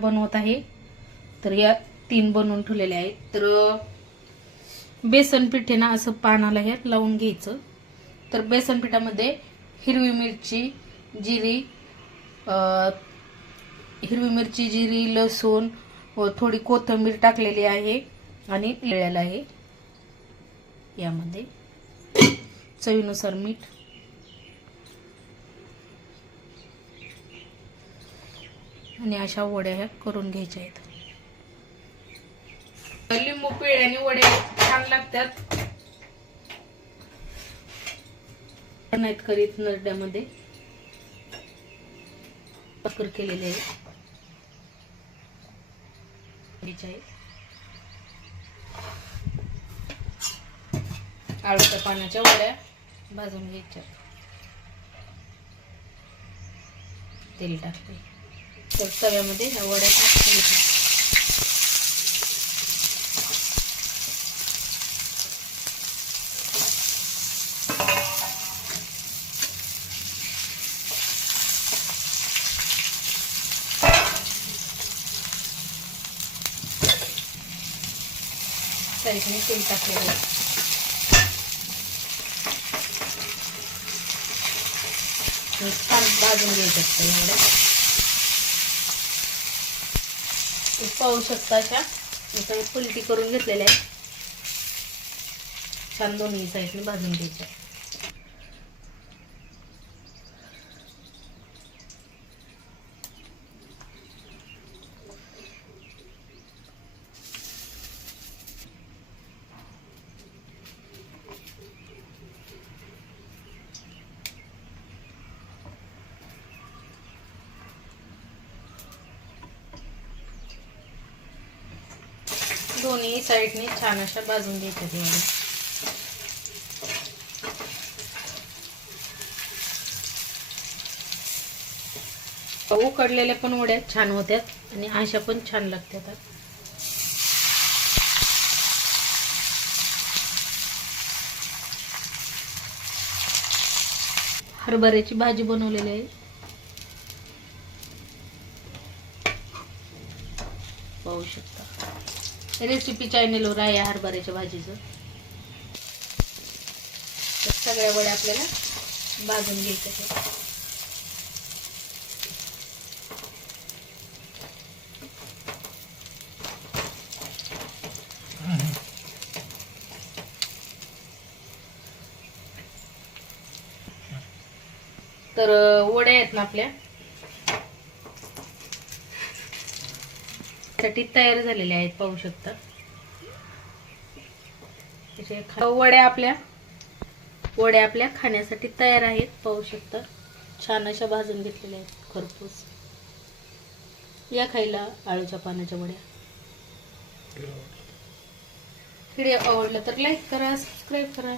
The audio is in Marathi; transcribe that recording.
बनवत आहे. तर या तीन बनवून ठेवलेल्या आहेत. तर बेसन पिठे आहे ना असं पानाला हे लावून घ्यायचं. तर बेसन पिठामध्ये हिरवी मिरची जिरी हिरवी मिरची जिरी लसूण व थोडी कोथिंबीर टाकलेली आहे आणि लिळलेलं आहे. यामध्ये चवीनुसार मीठ आणि अशा वड्या ह्या करून घ्यायच्या आहेत. लिंबू पिळ्याने वडे छान लागतात. नाहीत करीत नरड्यामध्ये. पकर केलेले आहे. आळूच्या पाण्याच्या वड्या भाजून घ्यायच्या. तेल टाकते. तर तव्यामध्ये ह्या वड्या टाकून घ्यायच्या. साईडने तेल टाकलेलं आहे छान भाजून घ्यायचं असतं एवढं हे पाहू शकता अशा. इथं पलटी करून घेतलेल्या आहेत. छान दोन्ही साईडने भाजून घ्यायच्या. दोन्ही साईडने छान अशा भाजून घ्यायच्या तेवढ्या उकडलेल्या पण वड्या छान होत्यात आणि अशा पण छान लागतात हरभऱ्याची भाजी बनवलेली आहे. पाहू शकता. रेसिपी चॅनेलवर आहे हरभऱ्याच्या भाजीचं. तर सगळ्या वड्या आपल्याला भाजून घ्यायच्या तर वड्या आहेत ना आपल्या. साठी तयार झालेल्या आहेत पाहू शकता. वड्या आपल्या वड्या आपल्या खाण्यासाठी तयार आहेत पाहू शकता. छान अशा भाजून घेतलेल्या आहेत खरपूस. या खायला आळूच्या पानाच्या वड्या. व्हिडिओ आवडला तर लाईक करा सबस्क्राईब करा.